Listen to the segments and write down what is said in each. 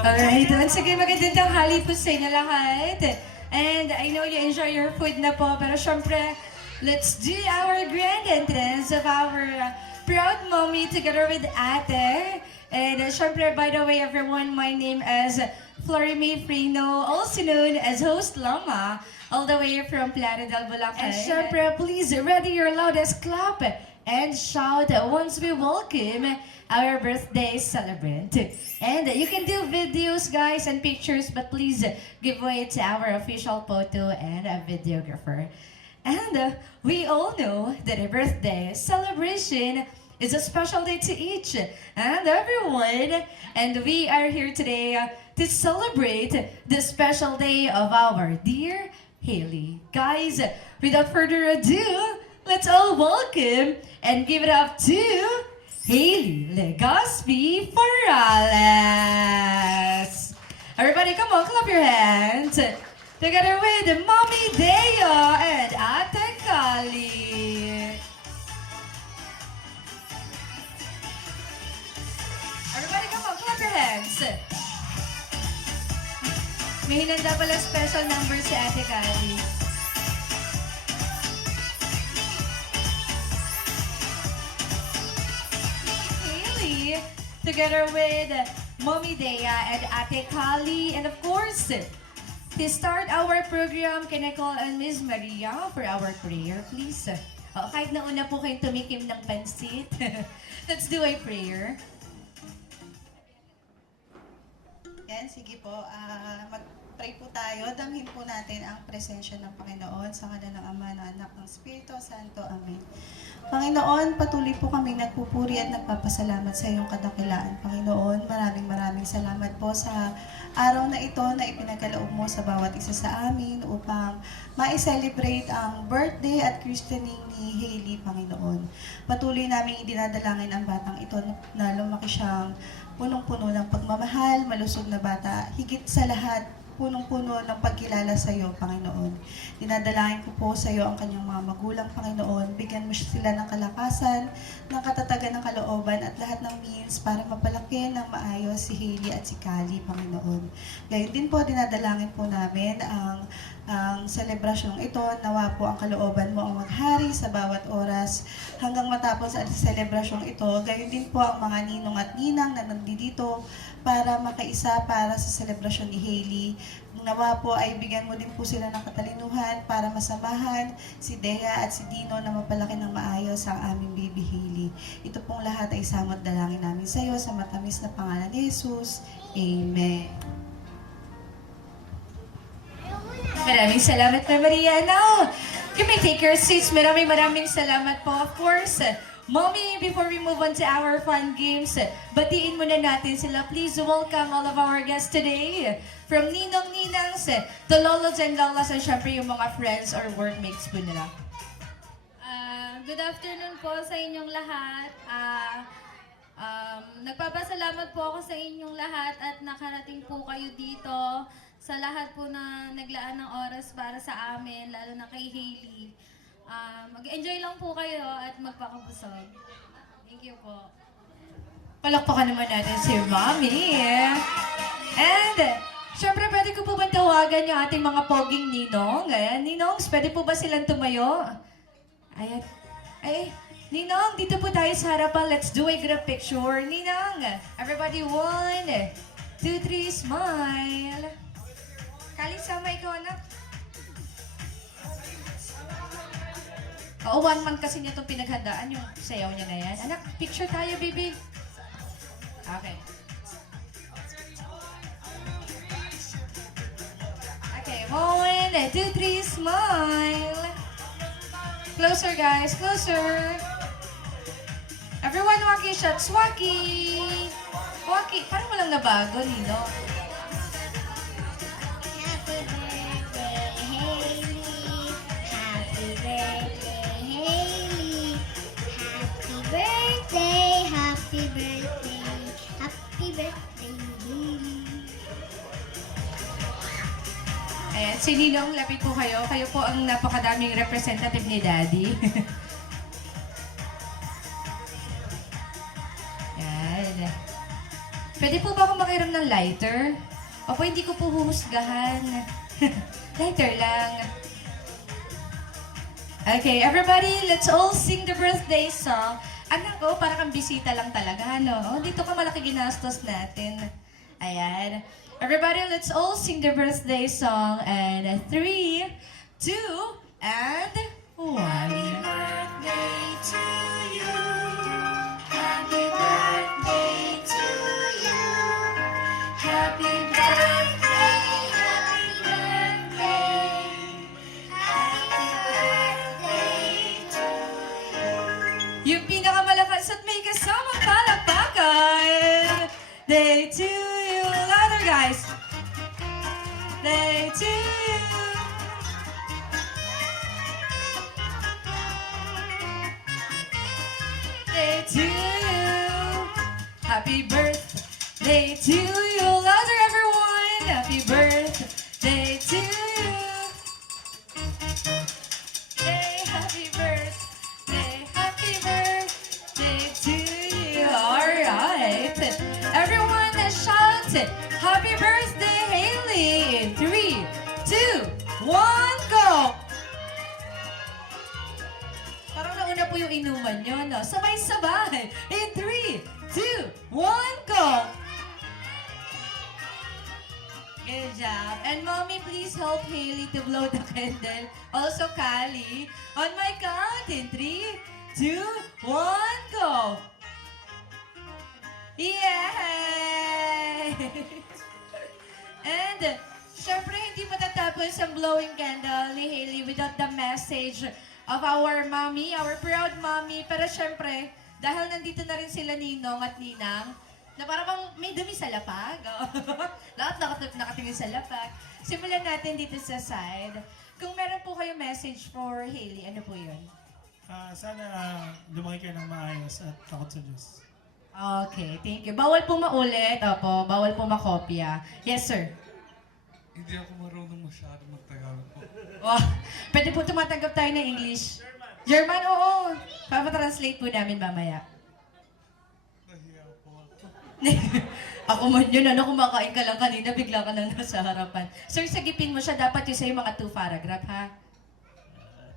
Alright, once again, magandang tanghali po sa inyo lahat. And I know you enjoy your food na po, pero syempre, let's do our grand entrance of our proud mommy together with Ate. And syempre, by the way, everyone, my name is Florime Frino, also known as Host Lama, all the way from Playa del Bulacan. And syempre, please ready your loudest clap and shout once we welcome our birthday celebrant. And you can do videos, guys, and pictures, but please give way to our official photo and a videographer. And we all know that a birthday celebration is a special day to each and everyone. And we are here today to celebrate the special day of our dear Haley. Guys, without further ado, let's all welcome and give it up to Haley Legazpi Morales. Everybody, come on, clap your hands. Together with Mommy Deo and Ate Kali. Everybody, come on, clap your hands. May hinanda pala special number si Ate Kali. Together with Mommy Dea and Ate Kali. And of course, to start our program, can I call on Ms. Maria for our prayer, please? Kahit nauna po kayong tumikim ng pansit, let's do a prayer. Yan, sige po. Mag-pray po tayo. Damhin po natin ang presensya ng Panginoon sa ngalan ng Ama, ng Anak, ng Espiritu Santo. Amen. Panginoon, patuloy po kami nagpupuri at nagpapasalamat sa iyong kadakilaan. Panginoon, maraming salamat po sa araw na ito na ipinagkaloob mo sa bawat isa sa amin upang ma-celebrate ang birthday at christening ni Haley, Panginoon. Patuloy namin idinadalangin ang batang ito na lumaki siyang punong-puno ng pagmamahal, malusog na bata, higit sa lahat, punong-puno ng pagkilala sa iyo, Panginoon. Dinadalangin ko po sa iyo ang kanyang mga magulang, Panginoon. Bigyan mo sila ng kalakasan, ng katatagan ng kalooban at lahat ng means para mapalaki ng maayos si Haley at si Kali, Panginoon. Gayon din po, dinadalangin po namin ang selebrasyong ito. Nawa po ang kalooban mo ang maghari sa bawat oras hanggang matapos ang selebrasyong ito. Gayon din po ang mga ninong at ninang na nandito para makaisa para sa selebrasyon ni Haley. Nawa po ay bigyan mo din po sila ng katalinuhan para masamahan si Dea at si Dino na mapalaki ng maayos ang aming baby Haley. Ito pong lahat ay samot dalangin namin sa iyo sa matamis na pangalan ni Jesus. Amen. Maraming salamat na Maria. Now, you may take your seats. Maraming salamat po. Of course, Mommy, before we move on to our fun games, batiin muna natin sila. Please welcome all of our guests today. From Ninong Ninangs, to Lolos and Lolas, and syempre yung mga friends or workmates po nila. Good afternoon po sa inyong lahat. Nagpapasalamat po ako sa inyong lahat at nakarating po kayo dito. Sa lahat po na naglaan ng oras para sa amin, lalo na kay Haley. Mag-enjoy lang po kayo at magpakabusog. Thank you po. Palakpakan naman natin si Mommy. And, syempre, pwede ko po ba tawagan yung ating mga poging ninong? Ayan, ninongs, pwede po ba silang tumayo? Ayan. Ay, ninong, dito po tayo sa harapan. Let's do a group picture. Ninong, everybody, 1, 2, 3, smile. Kali, sama ikaw, anak. Oo, 1 month kasi niya itong pinaghandaan, yung sayaw niya na yan. Anak, picture tayo, baby. Okay. Okay, 1, 2, 3, smile. Closer, guys, closer. Everyone, waki shots, waki. Waki, parang walang nabago, Nino. Happy birthday, Haley. Ayan, si Ninong, lapit po kayo. Kayo po ang napakadaming representative ni Daddy. Ayan. Pwede po ba ako makiram ng lighter? Opo, hindi ko po huhusgahan. Lighter lang. Okay, everybody, let's all sing the birthday song. Anak ko, para kang bisita lang talaga, no? Oh, dito ka malaki ginastos natin. Ayan. Everybody, let's all sing the birthday song. And 3, 2, and 1. birthday to you. Happy birthday to you. Happy birthday, happy birthday. Happy birthday to you. Yung pinakamalakas at may kasamang palakpakan. Day to you. Louder, guys. Day to you. Day to you. Happy birthday to you. Louder, everyone. Happy birthday to you. Happy birthday to you. Alright. Everyone shout, happy birthday, Hailey. In 3, 2, 1, go! Parang nauna po yung inuman nyo, no? Sabay-sabay. In 3, 2, 1, go! Good job. And mommy, please help Hailey to blow the candle. Also, Kali. On my count, in 3, 2, 1, go! Yay! And, syempre, hindi matatapos ang blowing candle ni Hailey without the message of our mommy, our proud mommy. Pero syempre, dahil nandito na rin sila Ninong at Ninang, na parang bang may dumi sa lapag. Lahat nakatingin sa lapag. Simulan natin dito sa side. Kung meron po kayong message for Hailey, ano po yun? Sana lumaki kayo ng maayos at takot sa Diyos. Okay, thank you. Bawal po maulit. Opo, bawal po makopya. Yes, sir. Hindi ako marunong masyado magtagalog po. Oh, pwede po tumatanggap tayo ng English. German, oo. Papatranslate po namin mamaya. Nahiya po ako. Ako man yun, ano, kumakain ka lang kanina, bigla ka lang nasa harapan. Sir, sagipin mo siya, dapat yung sa'yo mga 2 paragraph, ha?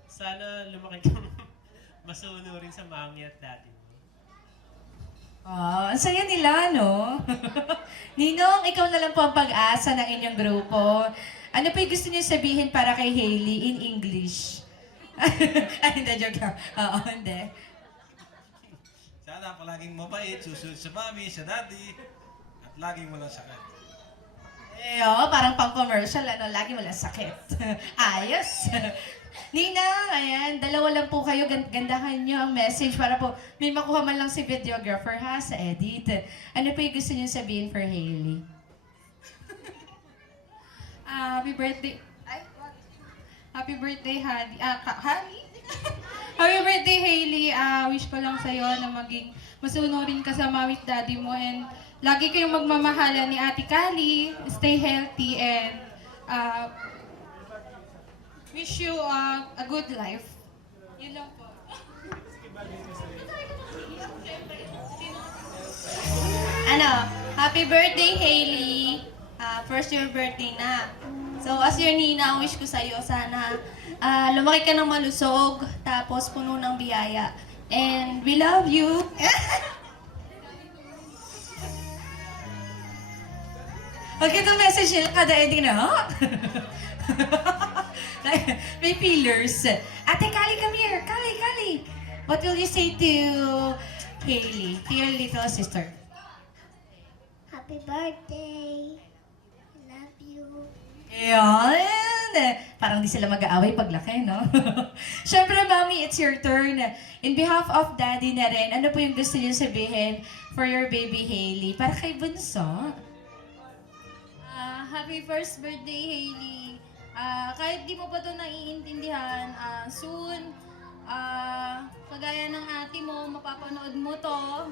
Sana lumaki kang masunurin sa mami at daddy mo. Ang saya nila, no? Ninong, ikaw na lang po ang pag-asa ng inyong grupo. Ano po yung gusto niyo sabihin para kay Hailey in English? Ay, hindi, joke lang. Oo, hindi. Sana palaging mabait, susunod sa mami, sa daddy, at laging walang sakit. Eh, parang pang-commercial, ano, lagi walang sakit. Ayos. Ninang, ayan, 2 lang po kayo, gandahan nyo ang message para po may makuha man lang si videographer, ha, sa edit. Ano po yung gusto niyo sabihin for Hailey? Happy birthday. Happy birthday, Hadi. Hadi? Happy birthday, Hailey. Wish ko lang sa'yo na maging masunurin ka sa mami at daddy mo and lagi kayong magmamahalan ni Ate Kali. Stay healthy and wish you a good life. Yun lang po. Happy birthday, Hailey. First year birthday na. So, as your nina, wish ko sa'yo, sana lumaki ka ng malusog, tapos puno ng biyaya. And we love you. Pag itong message nila, kada ending na, ha? May feelers. Ate, Kali, come here. Kali. What will you say to Hailey, to your little sister? Happy birthday. Love you. Ayan. Parang di sila mag-aaway paglaki, no? Siyempre, Mami, it's your turn. In behalf of Daddy na rin, ano po yung gusto niyo sabihin for your baby Hailey? Para kay Bunso. Happy first birthday, Hailey. Kahit di mo pa ito naiintindihan, soon, kagaya ng ate mo, mapapanood mo to.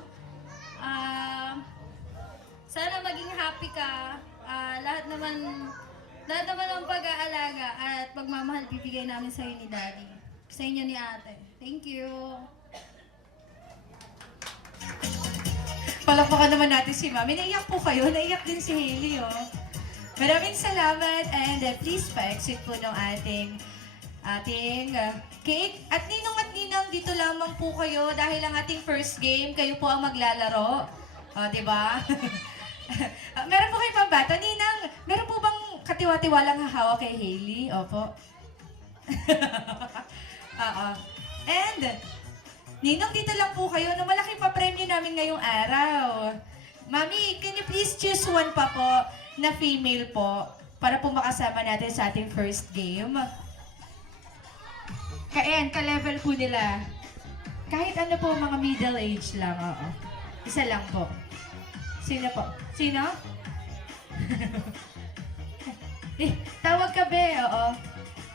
Sana maging happy ka. Lahat naman ng pag-aalaga at pagmamahal bibigay namin sa ni Daddy. Sa inyo ni ate. Thank you. Palakpakan naman natin si Mami. Naiyak po kayo. Naiyak din si Hailey, oh. Maraming salamat and please pa-exit po ng ating cake. At ninong at ninang, dito lamang po kayo dahil ang ating first game, kayo po ang maglalaro. O, di ba? Meron po kayo pambata. Ninang, meron po bang katiwa-tiwalang hahawa kay Hailey? Opo. Oo. And, ninong, dito lang po kayo. No, malaki pa premyo namin ngayong araw. Mami, can you please choose one pa po na female po para po makasama natin sa ating first game? Ka-level po nila. Kahit ano po, mga middle age lang. Oo. Isa lang po. Sino po? Sino? Tawag ka, be. Oo.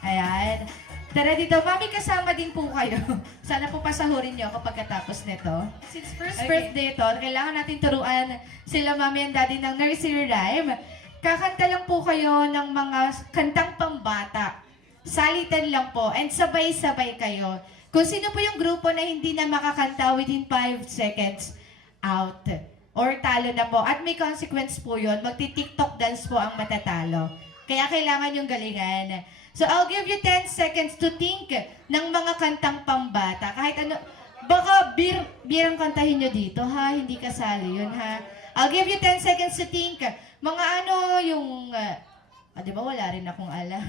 Ayan. Tara dito. Mami, kasama din po kayo. Sana po pasahurin niyo ako pagkatapos nito. Since first birthday ito, kailangan natin turuan sila mami and daddy ng nursery rhyme. Kakanta lang po kayo ng mga kantang pambata. Salitan lang po. And sabay-sabay kayo. Kung sino po yung grupo na hindi na makakanta within 5 seconds, out. Or talo na po. At may consequence po yun. Magti-TikTok dance po ang matatalo. Kaya kailangan yung galingan. So, I'll give you 10 seconds to think ng mga kantang pambata. Kahit ano, baka birang kantahin nyo dito, ha? Hindi kasali yun, ha? I'll give you 10 seconds to think. Mga ano, yung... di ba wala rin akong alam?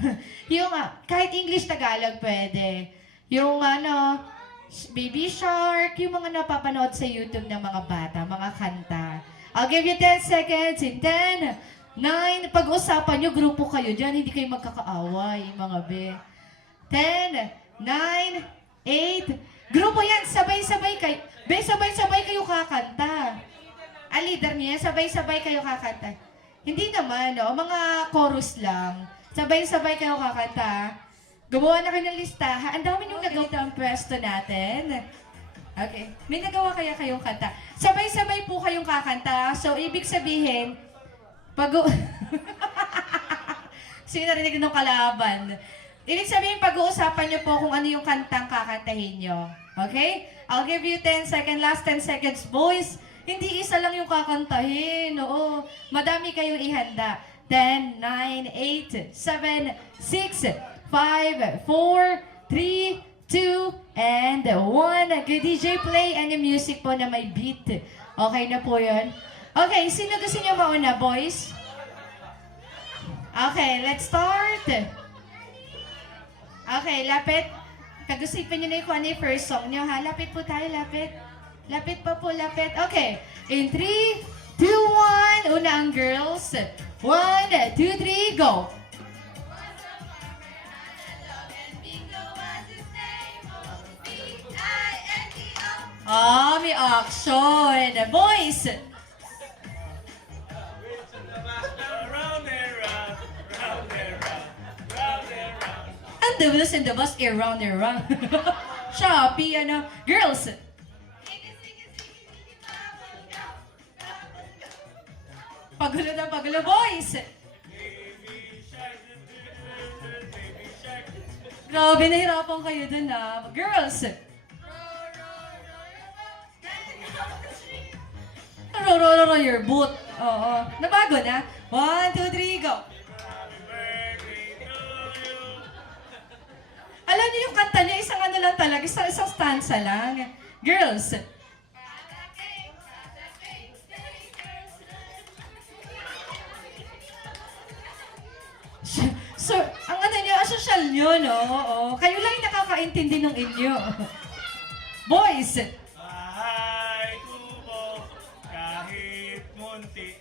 Yung, kahit English, Tagalog, pwede. Yung ano, Baby Shark, yung mga napapanood sa YouTube ng mga bata, mga kanta. I'll give you 10 seconds in 10, 9, pag-usapan nyo, grupo kayo dyan, hindi kayo magkakaaway, mga be. 10, 9, 8, grupo yan, sabay-sabay kayo. Be, sabay-sabay kayo kakanta. Leader niya, sabay-sabay kayo kakanta. Hindi naman, no? Mga chorus lang. Sabay-sabay kayo kakanta. Gumawa na kayo ng listahan. Ang dami niyong nagawa ang pwesto natin. Okay. May nagawa kaya kayong kanta. Sabay-sabay po kayong kakanta. So, ibig sabihin, sino narinig ng kalaban? Ibig sabihin, pag-uusapan niyo po kung ano yung kantang kakantahin niyo. Okay? I'll give you 10 seconds. Last 10 seconds, boys. Hindi isa lang yung kakantahin. Oo. Madami kayong ihanda. 10, 9, 8, 7, 6, 5, 4, 3, 2, and 1. Good DJ, play any music po na may beat. Okay na po yun. Okay, sino gusto niyo mauna, boys? Okay, let's start. Okay, lapit. Pag-usipan niyo na kung ano yung first song niyo, ha? Lapit po tayo, lapit. Lapit pa po, lapit. Okay. In 3, 2, 1. Una ang girls. 1, 2, 3, go. May action. Boys. Round and round, round and round, round and round. And the wheels and the bus around and round. Shopee, ano. Girls. Pagulo na pagulo, boys! Grabe, nahirapan kayo dun, ah. Girls! Row your boot. Oo. Nabago na. 1, 2, 3, go! Alam niyo yung kanta niya, isang ano lang talaga, isang stanza lang. Girls! So, ang ano nyo, asosyal nyo, no? Oo. Kayo lang yung nakakaintindi ng inyo. Boys! Bahay kubo, kahit munti.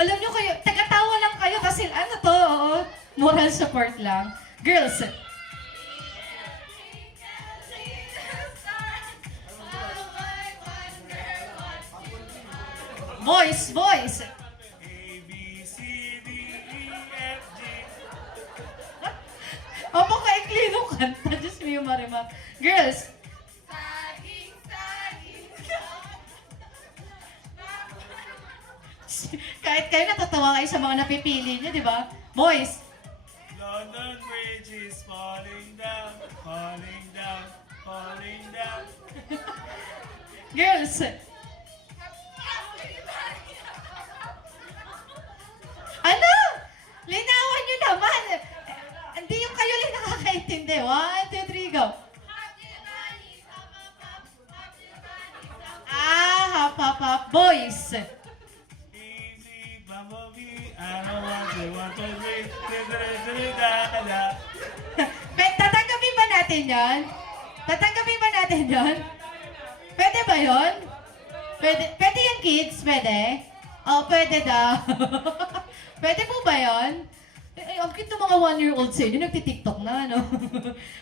Alam nyo kayo, tagatawa lang kayo kasi ano to, oo. Moral support lang. Girls! Boys! A, B, C, D, E, F, G. Opo, kaikli nung kanta. Diyos mo yung marima. Girls! Kahit kayo natatawa kayo sa mga napipili niyo, di ba? Boys! London Bridge is falling down, falling down, falling down. Girls! boys. Easy, bumblebee, I don't want to be, da-da-da-da-da. Tatanggapin ba natin yon? Tatanggapin ba natin yon? Pwede ba yon? Pwede yung kids? Pwede? Oh, pwede daw. Pwede po ba yon? Eh, ang cute ng mga 1-year-old sa inyo, nagtitiktok na, no?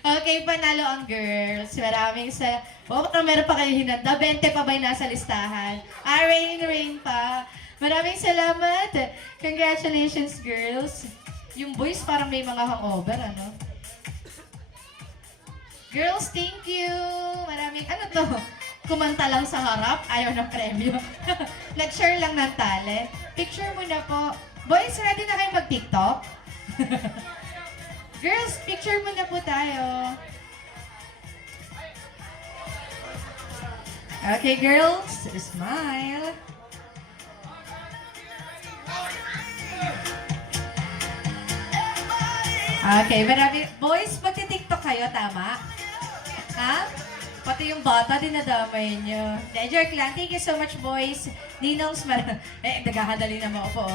Okay, panalo ang girls. Maraming sa... Oh, baka meron pa kayo hinanda. 20 pa ba yung nasa listahan? Rain pa. Maraming salamat. Congratulations, girls. Yung boys parang may mga hangover, ano? Girls, thank you. Maraming... Ano to? Kumanta lang sa harap, ayaw ng premyo. Nag-share lang ng talent. Picture mo na po. Boys, ready na kayo mag-TikTok? Girls, picture mo na po tayo. Okay, girls, smile. Okay, marami. Boys, magti-TikTok kayo, tama? Ha? Pati yung bata, dinadamay nyo. Joke lang. Thank you so much, boys. Ninongs, nagkakadali naman ako po.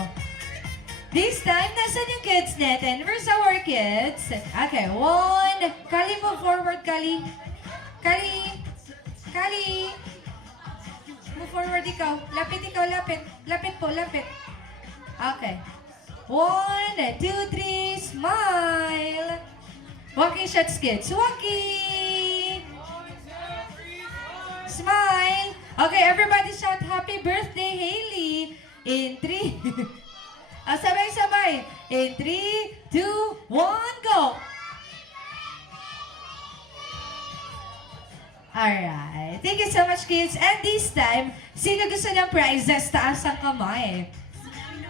This time, nasan yung kids natin? Where's our kids? Okay, 1. Kali, move forward, Kali. Kali. Kali. Move forward ikaw. Lapit ikaw, lapit. Lapit po, lapit. Okay. 1, 2, 3, smile. Walking shots, kids. Walking. Smile. Okay, everybody shout happy birthday, Hailey. In 3. Sabay-sabay. In 3, 2, 1, go! Alright. Thank you so much, kids. And this time, sino gusto ng prizes? Taas ang kamay.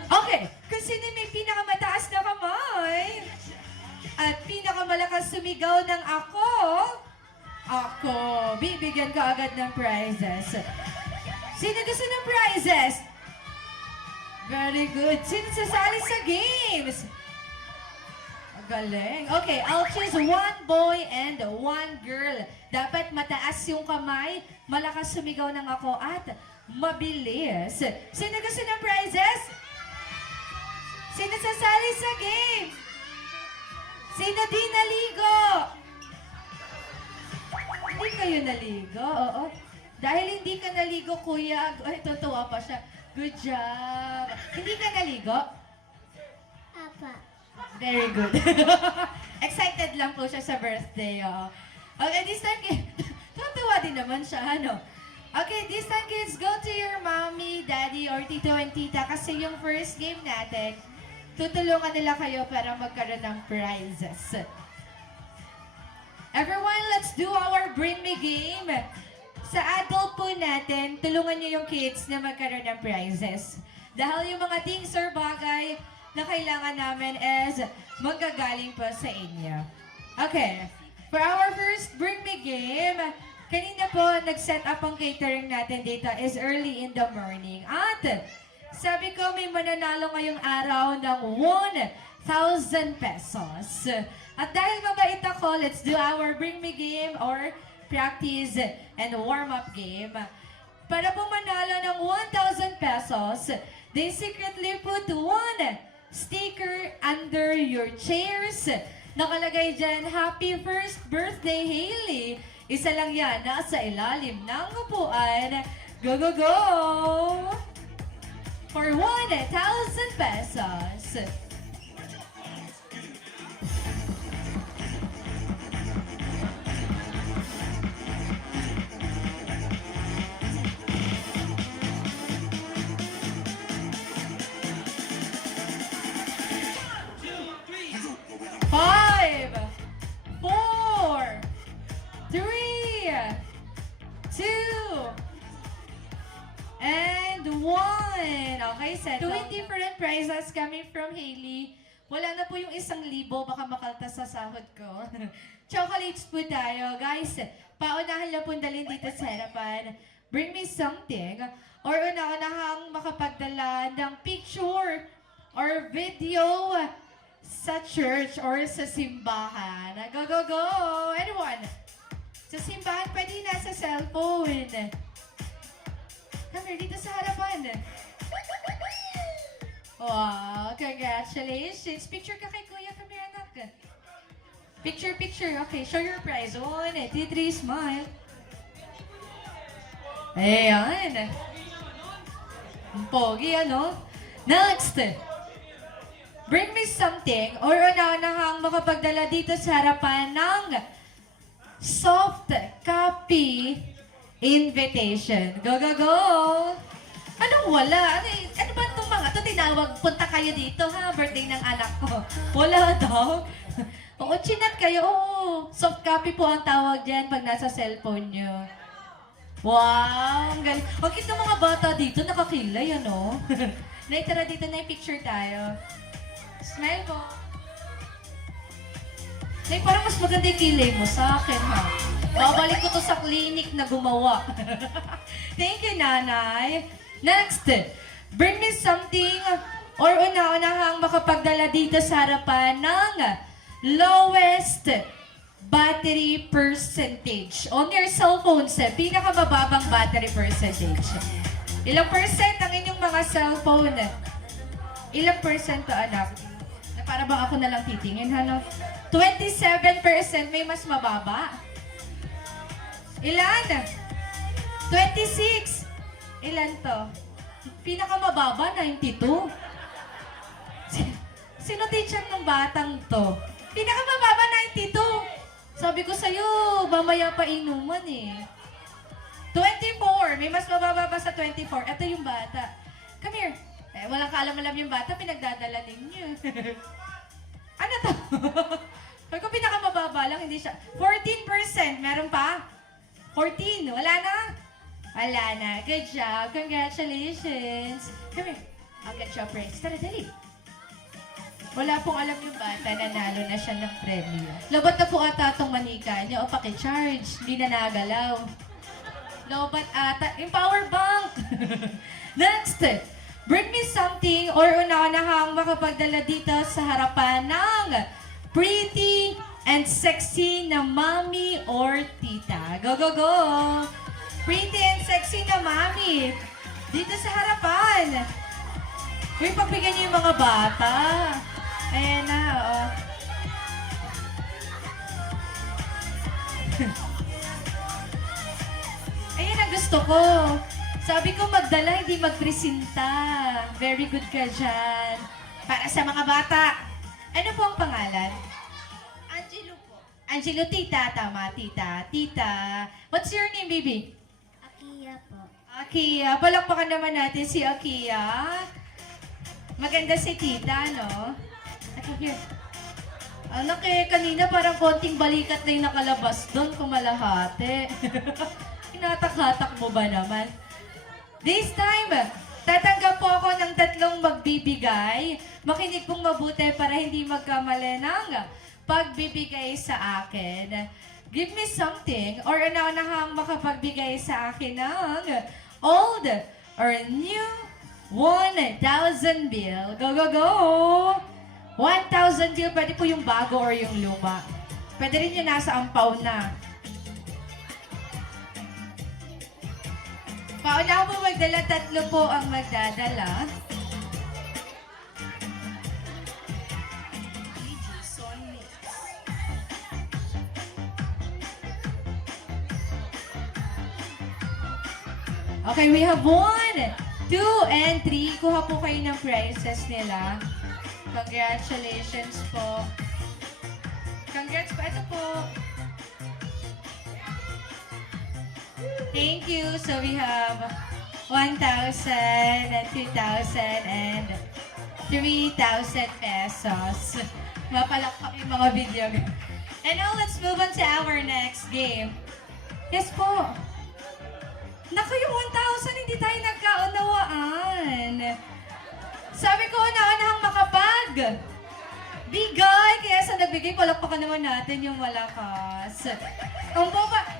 Okay. Kung sino may pinakamataas na kamay at pinakamalakas sumigaw ng ako, bibigyan ko agad ng prizes. Sino gusto ng prizes? Very good. Sino sasali sa games? Galing. Okay, I'll choose 1 boy and 1 girl. Dapat mataas yung kamay, malakas sumigaw ng ako, at mabilis. Sino gusto ng prizes? Sino sasali sa game? Sino di naligo? Hindi kayo naligo? Oo. Dahil hindi ka naligo, kuya. Ay, totoo pa siya. Good job. Hindi ka naligo? Apa. Very good. Excited lang po siya sa birthday. Oh. Okay, this time, tuwa din naman siya, ano? Okay, this time, kids, go to your mommy, daddy, or tito and tita kasi yung first game natin, tutulungan nila kayo para magkaroon ng prizes. Everyone, let's do our Bring Me game. Sa adult po natin, tulungan niyo yung kids na magkaroon ng prizes. Dahil yung mga things or bagay na kailangan namin is manggagaling po sa inyo. Okay, for our first Bring Me game, kanina po nag-set up ang catering natin dito is early in the morning. At sabi ko may mananalo ngayong araw ng 1,000 pesos. At dahil mabait ako, let's do our Bring Me game or practice and warm-up game. Para po manalo ng 1,000 pesos, they secretly put 1 sticker under your chairs. Nakalagay dyan, Happy First Birthday, Hailey. Isa lang yan, nasa ilalim ng upuan. Go, go, go! For 1,000 pesos. Five, 4, 3, 2, and 1. Okay, set. 2 different prizes coming from Hailey. Wala na po yung 1,000, baka makaltas sa sahod ko. Chocolates po tayo. Guys, paunahan lang po dalhin dito sa harapan. Bring me something. Or una-unahang makapagdala ng picture or video sa church or sa simbahan. Go, go, go! Anyone? Sa simbahan, pwede nasa cellphone. Come here, dito sa harapan. Wow, congratulations. Picture ka kay Kuya. Come here, anak. Picture, picture. Okay, show your prize. 1, 2, 3, smile. Ayan. Ang pogi, ano? Next. Bring me something or una-unahang makapagdala dito sa harapan ng soft copy invitation. Go, go, go! Anong wala? Ano ba itong mga ito? Tinawag, punta kayo dito ha, birthday ng anak ko. Wala daw. Oo, chinat kayo. Oo, soft copy po ang tawag dyan pag nasa cellphone nyo. Wow, ang galing. Ang cute ng mga bata dito, nakakilay, ano? Naitara dito na yung picture tayo. Smile mo. Nay, parang mas maganda yung kilay mo sa akin, ha? Babalik ko to sa clinic na gumawa. Thank you, Nanay. Next, bring me something or una-unahang makapagdala dito sa harapan ng lowest battery percentage on your cellphone set. Pinakamababang battery percentage. Ilang percent ang inyong mga cellphone? Ilang percent to, anak? Na para bang ako na lang titingin, ano? 27%, may mas mababa. Ilan? 26. Ilan to? Pinakamababa, 92. Sino teacher ng batang to? Pinakamababa, 92. Sabi ko sa'yo, mamaya pa inuman eh. 24. May mas mababa pa sa 24. Ito yung bata. Come here. Eh, walang kaalam-alam yung bata, pinagdadala ninyo. Ano to? Sabi ko, pinakamababa lang, hindi siya. 14%. Meron pa? 14. Wala na? Wala na. Good job. Congratulations. Come here. I'll get you a praise. Tara, dali. Wala pong alam yung bata, nanalo na siya ng premyo. Lobat na po ata itong manika niya o paki-charge. Hindi na nagalaw. Lobat ata. Yung power bank. Next. Bring me something or una-unahang makapagdala dito sa harapan ng pretty and sexy na mommy or tita. Go, go, go! Pretty and sexy na mommy. Dito sa harapan. Uy, pagbigyan niyo yung mga bata. Ayan na, oo. Ayan ang gusto ko. Sabi ko magdala, hindi magpresinta. Very good ka dyan. Para sa mga bata. Ano po ang pangalan? Angelo po. Angelo, tita. Tama, tita. Tita. What's your name, baby? Akiya po. Akiya. Palakpakan naman natin si Akiya. Maganda si tita, no? Aki, here. Anak eh, kanina parang konting balikat na yung nakalabas doon, kumalahati. Hinatak-hatak mo ba naman? This time, tatanggap po ako ng 3 magbibigay. Makinig pong mabuti para hindi magkamali ng pagbibigay sa akin. Give me something or una-unahang makapagbigay sa akin ng old or new 1,000 bill. Go, go, go! 1,000 bill, pwede po yung bago or yung luma. Pwede rin yung nasa ampaw na. Pauna po magdala, 3 po ang magdadala. Okay, we have 1, 2, and 3. Kuha po kayo ng prizes nila. Congratulations po. Congrats po. Ito po. Thank you. So we have 1,000, and 2,000, and 3,000 pesos. Mapalakpak yung mga video. And now, let's move on to our next game. Yes po. Naku, yung 1,000, hindi tayo nagkaunawaan. Sabi ko, una-unahang makapag. Bigay! Kaya sa nagbigay, palakpakan naman natin yung malakas. Ang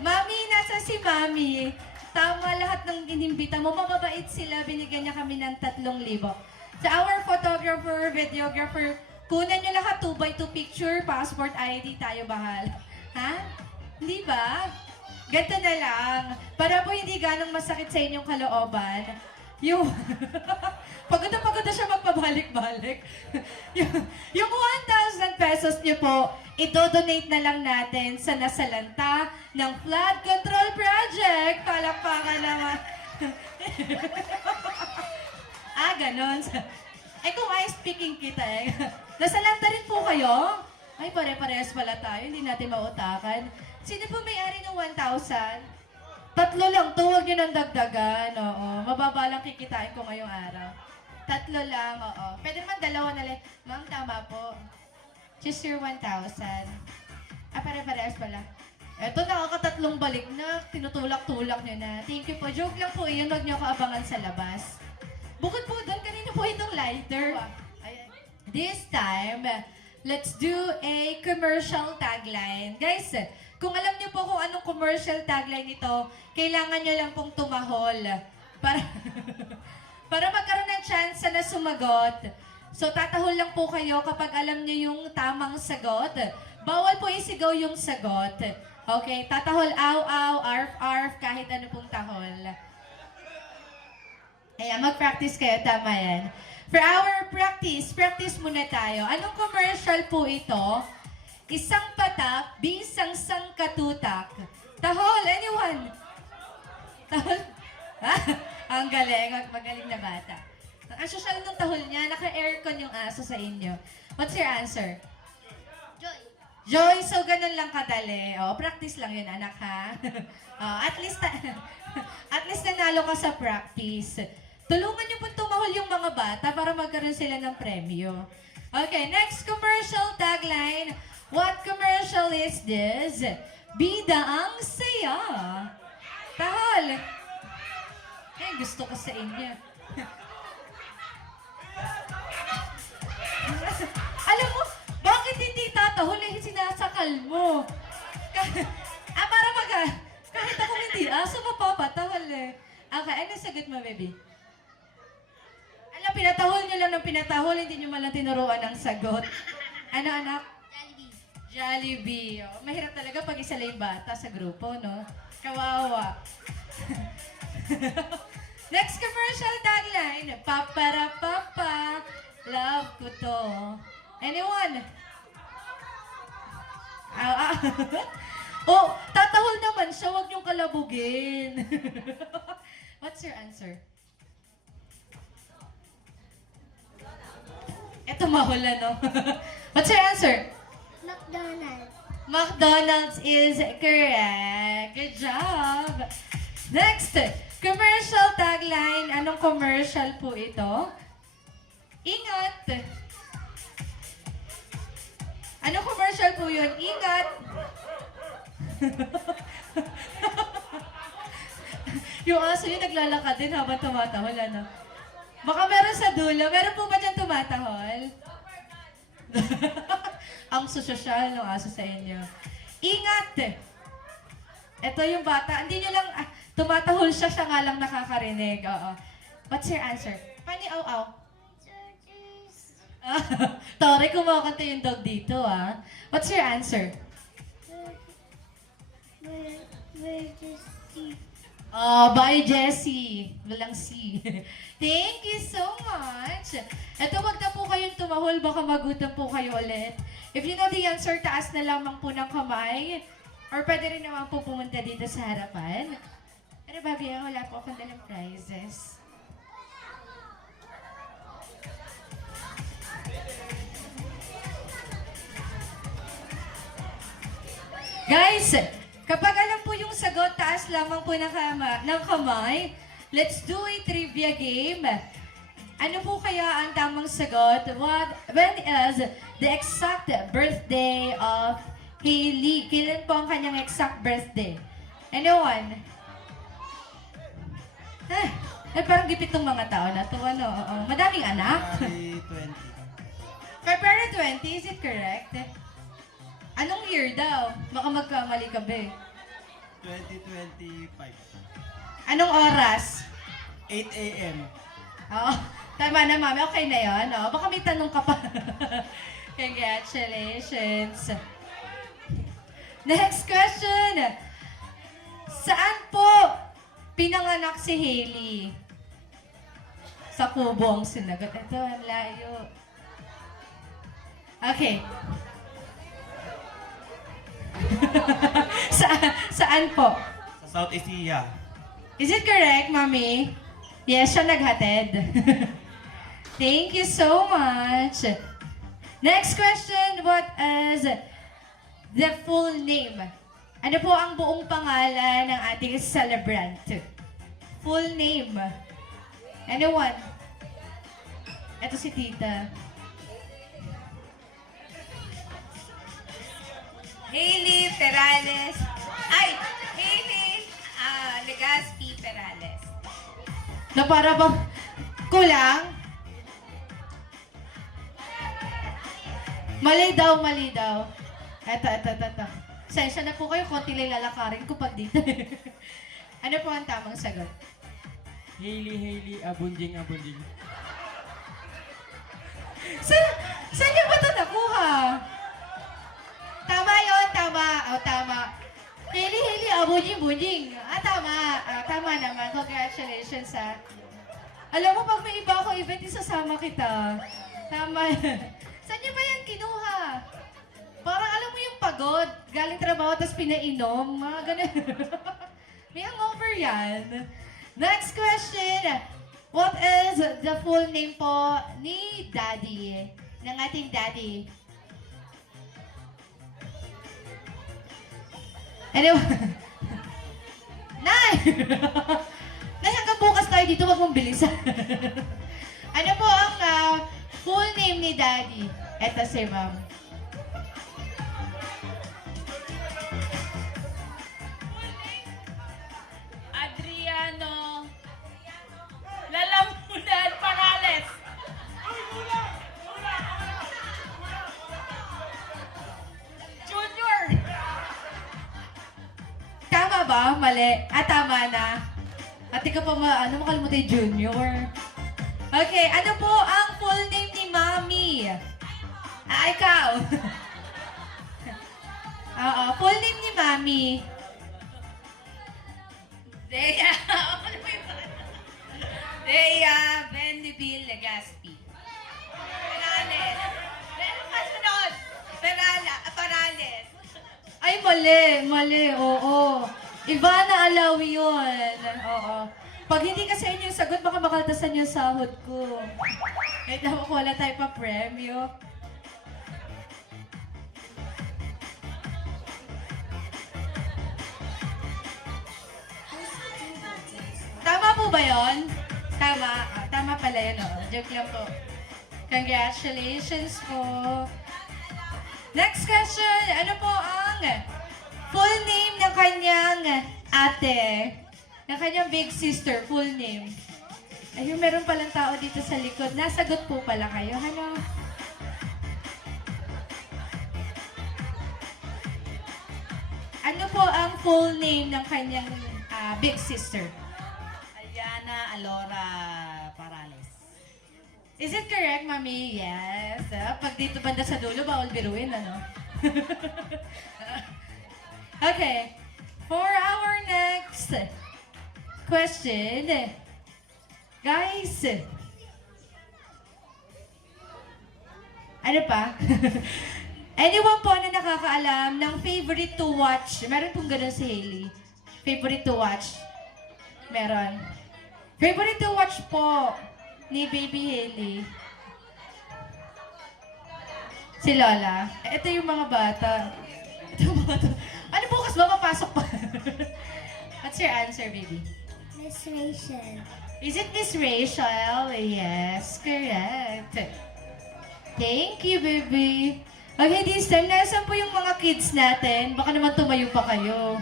Mami, nasa si Mami. Tama lahat ng inimbita mo. Mababait sila. Binigyan niya kami ng 3,000. Sa our photographer, videographer, kunan niyo lahat 2x2 picture, passport ID, tayo bahal. Ha? Hindi ba? ganito na lang. Para po hindi ganong masakit sa inyong kalooban, yung... pagod na siya magpabalik-balik. yung 1,000 pesos niyo po, ito-donate na lang natin sa nasalanta ng Flood Control Project. Palakpakan naman. Ganon. Kung I speaking kita nasalanta rin po kayo? Ay, pare-parehas pala tayo, hindi natin mautakan. Sino po may-ari ng 1,000? 3 lang to, huwag nyo nang dagdagan. Oo, mababa lang kikitain ko ngayong araw. 3 lang, oo. Pwede naman 2 na lang. Ma'am, tama po. Just your 1,000. Pare-parehas pala. Eto, nakakatatlong balik na. Tinutulak-tulak nyo na. Thank you po. Joke lang po yun. Huwag nyo kaabangan sa labas. Bukod po doon, kanina po itong lighter. Ayan. This time, let's do a commercial tagline. Guys, kung alam niyo po kung anong commercial tagline nito, kailangan niyo lang pong tumahol para para magkaroon ng chance na sumagot. So, tatahol lang po kayo kapag alam niyo yung tamang sagot. Bawal po isigaw yung sagot. Okay? Tatahol, aw, aw, arf, arf, kahit ano pong tahol. Ayan, mag-practice kayo. Tama yan. For our practice muna tayo. Anong commercial po ito? Isang patak, bisang sangkatutak. Tahol, anyone? Tahol? Ang galing, magaling na bata. Ang social ng tahol niya, naka-aircon yung aso sa inyo. What's your answer? Joy. Joy, so ganun lang kadali. Practice lang yun, anak, ha? At least nanalo ka sa practice. Tulungan niyo po tumahol yung mga bata para magkaroon sila ng premyo. Okay, next commercial tagline. What commercial is this? Bida ang saya. Tahol. Gusto ko sa inyo. Alam mo, bakit hindi tatahol sinasakal mo? Para kahit ako hindi aso, mapapatahol Okay, ano sagot mo, baby? Alam, pinatahol nyo lang ng pinatahol, hindi nyo malang tinuruan ng sagot. Ano, anak? Jollibee. Mahirap talaga pag isa lang yung bata sa grupo, no? Kawawa. Next commercial tagline. Paparapapa. Love ko to. Anyone? Tatahol naman siya. Huwag niyong kalabugin. What's your answer? Ito mahula, no? What's your answer? McDonald's. McDonald's is correct. Good job. Next, commercial tagline. Anong commercial po ito? Ingat. Anong commercial po yun? Ingat. Yung aso yun naglalakad din habang tumatahol, ano? Baka meron sa dulo. Meron po ba dyan tumatahol? Ang sosyal ng aso sa inyo. Ingat! Ito yung bata. Hindi nyo lang, tumatahol siya nga lang nakakarinig. Oo. What's your answer? Pani aw-aw. Tore, kumakanta yung dog dito, What's your answer? We're just Bye, Jessie. Walang C. Thank you so much. Ito, wag na po kayong tumahol. Baka magutom po kayo ulit. If you know the answer, taas na lamang po ng kamay. Or pwede rin naman po pumunta dito sa harapan. Pero babi, wala po akong dalang prizes. Guys, kapag alam po yung sagot, taas lamang po ng kamay. Let's do a trivia game. Ano po kaya ang tamang sagot? When is the exact birthday of Hailey? Kailan po ang kanyang exact birthday? Anyone? Parang gipit tong mga tao na to. Madaming anak? February 20. February 20, is it correct? Anong year daw? Baka magkamali ka, be. 2025. Anong oras? 8 a.m. Tama na, mami. Okay na yun. Baka may tanong ka pa. Congratulations. Next question. Saan po pinanganak si Hailey? Sa Kubo ang sinagot. Ito, ang layo. Okay. Saan po? Sa Southeast Asia. Is it correct, Mami? Yes, siya naghatid. Thank you so much. Next question, what is the full name? Ano po ang buong pangalan ng ating celebrant? Full name. Anyone? Ito si Tita. Hailey Perales. Ay, Hailey Legaspi Perales. Na para ba kulang? Mali daw, mali daw. Eto. Sensya na po kayo, konti lang lalakarin ko pag dito. Ano po ang tamang sagot? Hailey, abunjing. Saan niyo ba ito nakuha? Tama yun, tama. O, tama. Hailey, bunjing. Tama naman. Congratulations, ha. Alam mo, pag may iba ako event, isasama kita. Tama. Saan niyo ba yan kinuha? Parang alam mo yung pagod. Galing trabaho, tapos pinainom. Mga ganun. May hangover yan. Next question. What is the full name po ni Daddy? Ng ating Daddy? Anyway. Nay! Nay, hanggang bukas tayo dito, wag mong bilisan. Ano po ang full name ni Daddy? Eto si Ma'am. Adriano Lalamunan Parales. Junior. Tama ba? Mali. Tama na. At ikaw pa makalimutan yung Junior. Okay, ano po ang full name ni Mami? Ikaw. Oo, full name ni Mami. Dea. Ano ba yung Dea Bendibil Legaspi. Perales. Meron ka sunod. Parales. Ay, mali, oo. Ivana Alawi yun. Oo. Pag hindi kasi inyo yung sagot, baka makaltasan yung sahod ko. Eh, dapat wala tayo pa premyo. Tama po ba yun? Tama. Tama pala yun, oh. Joke lang po. Congratulations po. Next question. Ano po ang full name ng kanyang ate? Ng kanyang big sister, full name. Ayun, meron palang tao dito sa likod. Nasagot po pala kayo. Ano? Ano po ang full name ng kanyang big sister? Aliana Alora Parales. Is it correct, Mami? Yes. Pag dito banda sa dulo, bawal biruin, ano? Okay. For our next question, guys, ano pa? Anyone po na nakakaalam ng favorite to watch? Meron pong ganun si Hailey. Favorite to watch? Meron. Favorite to watch po ni Baby Hailey. Si Lola. Ito yung mga bata. Ito yung mga bata. Ano bukas ba? Papasok pa. What's your answer, baby? Miss Rachel. Is it Miss Rachel? Yes, correct. Thank you, baby. Okay, this time, nasan po yung mga kids natin? Baka naman tumayo pa kayo.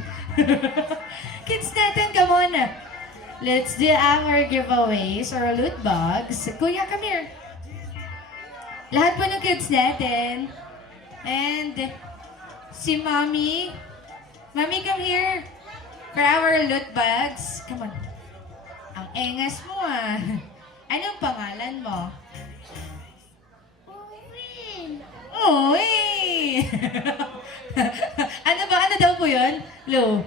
Kids natin, come on. Let's do our giveaways or loot bags. Kuya, come here. Lahat po ng kids natin. And si Mommy. Mommy, come here. For our loot bags. Come on. Ang engas mo ah. Anong pangalan mo? Owen. Uy! Ano ba? Ano daw po yun? Lo.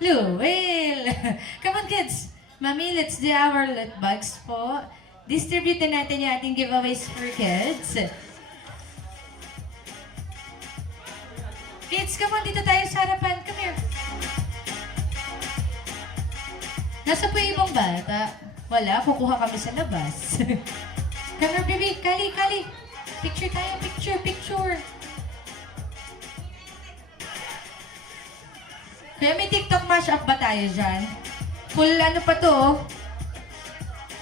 Luwil! Come on, kids! Mami, let's do our loot bags po. Distribute na natin yung ating giveaways for kids. Kids, come on, dito tayo sa harapan. Come here. Nasa po yung ibang bata? Wala, kukuha kami sa labas. Come here, baby. Kali, kali. Picture tayo, picture, picture. Kaya may TikTok mashup ba tayo dyan? Full ano pa to, oh.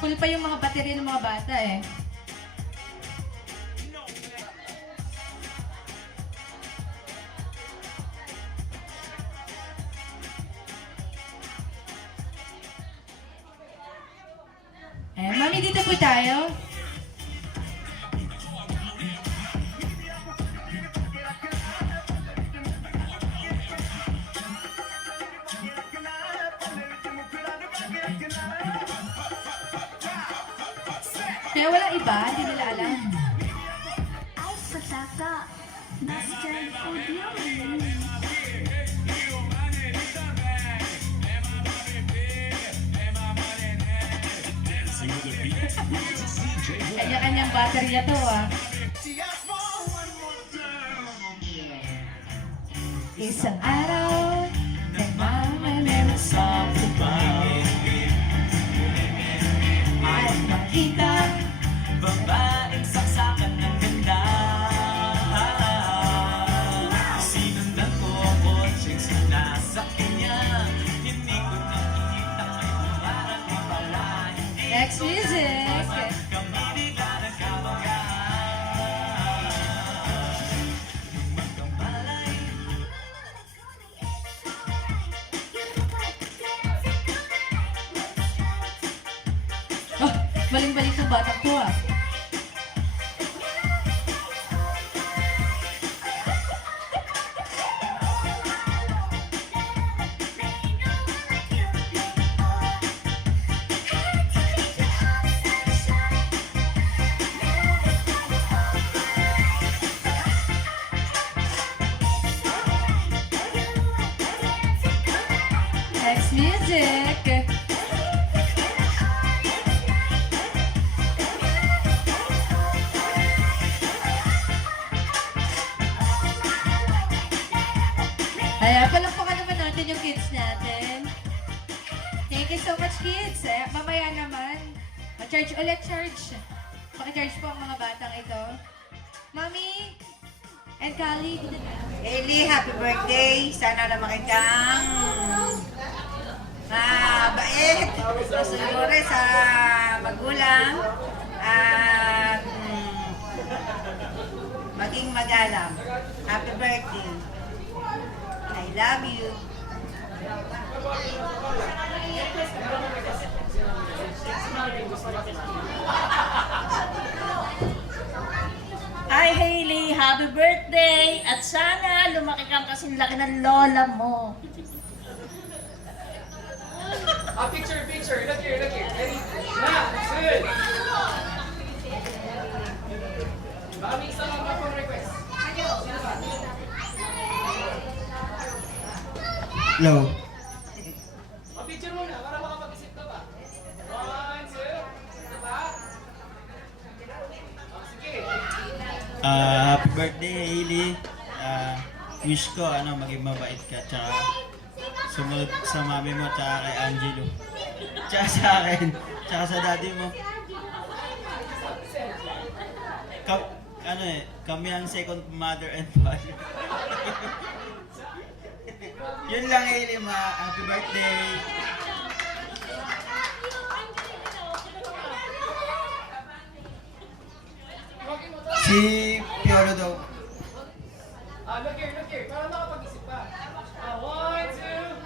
Full pa yung mga battery ng mga bata eh. Mami, dito po tayo. Kaya walang iba, hindi nila alam. Ay, pataka. Master food yun. Kanya-kanyang baterya to ah. Isang araw, nagmamali sa at makita Babaeng saksakan ng ganda. Sinundan ko ang kotseng nasa kanya. Hindi ko nakikita may umarang pala. Next music. Kami bigla nagkabagaan. Magkamalay. Oh, baling-balik ng batang to ah. Next music. Ayan, palakpakan naman natin yung kids natin. Thank you so much, kids. Mamaya naman, ma-charge ulit, charge. Paki-charge po ang mga batang ito. Mami and Kali. Hailey, happy birthday. Sana naman kang mabait. Susunod sa magulang. At maging magalang. Happy birthday. I love you. Hi Hailey, happy birthday! At sana lumaki kang kasing laki ng lola mo. Picture. Look here. Ready? Now, good. Mami, isa lang akong request. Hello. Picture muna para makapag-isip ka pa. 1, 2, diba? Sige. Happy birthday, Hailey. Wish ko, maging mabait ka. Tsaka, sumunod sa mami mo, tsaka kay Angelo. Tsaka sa akin. Tsaka sa daddy mo. Kami ang second mother and father. Yun lang, Hailey, happy birthday. Si Piolo daw. Look here. Para makapag-isip ka. 1, 2.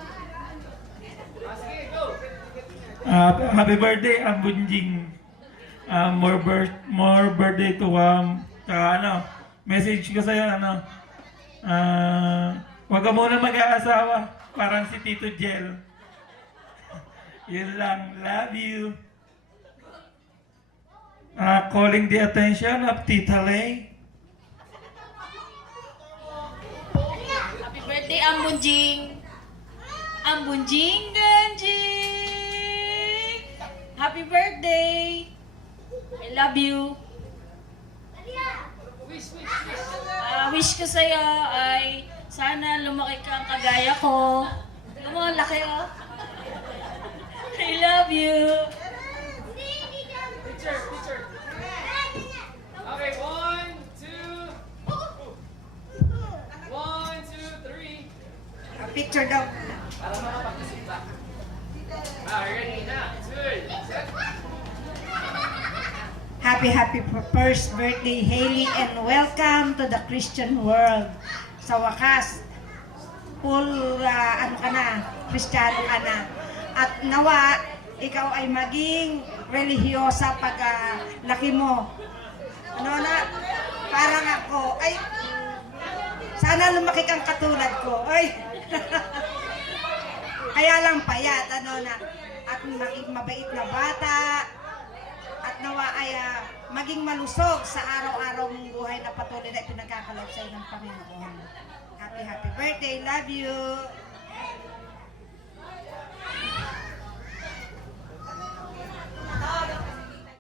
Sige, go. Happy birthday, Bunjing. More birthday to come. Message ko sa'yo, huwag ka muna mag-aasawa. Parang si Tito Jel. Yun lang. Love you. Calling the attention of Tita Lay. Happy birthday, Ambunjing. ang bunjing ganjing. Happy birthday! I love you. Wish ko sa'yo ay sana lumaki kang kagaya ko. Alam mo, laki oh. I love you. Okay, 1, 2. 1, 2, 3. Picture daw. Para makapag-isip ba? Ready na. 2, set. Happy first birthday, Hailey, and welcome to the Christian world. Sa wakas, full ano ka na, Kristiyano ka na. At nawa, ikaw ay maging relihiyosa pag laki mo. Ano na, parang ako, ay, sana lumaki kang katulad ko. Ay, kaya lang payat, ano na, at maging mabait na bata, at nawa ay maging malusog sa araw-araw mong buhay na patuloy na ipinagkakalog sa iyo ng Panginoon. Happy birthday, love you!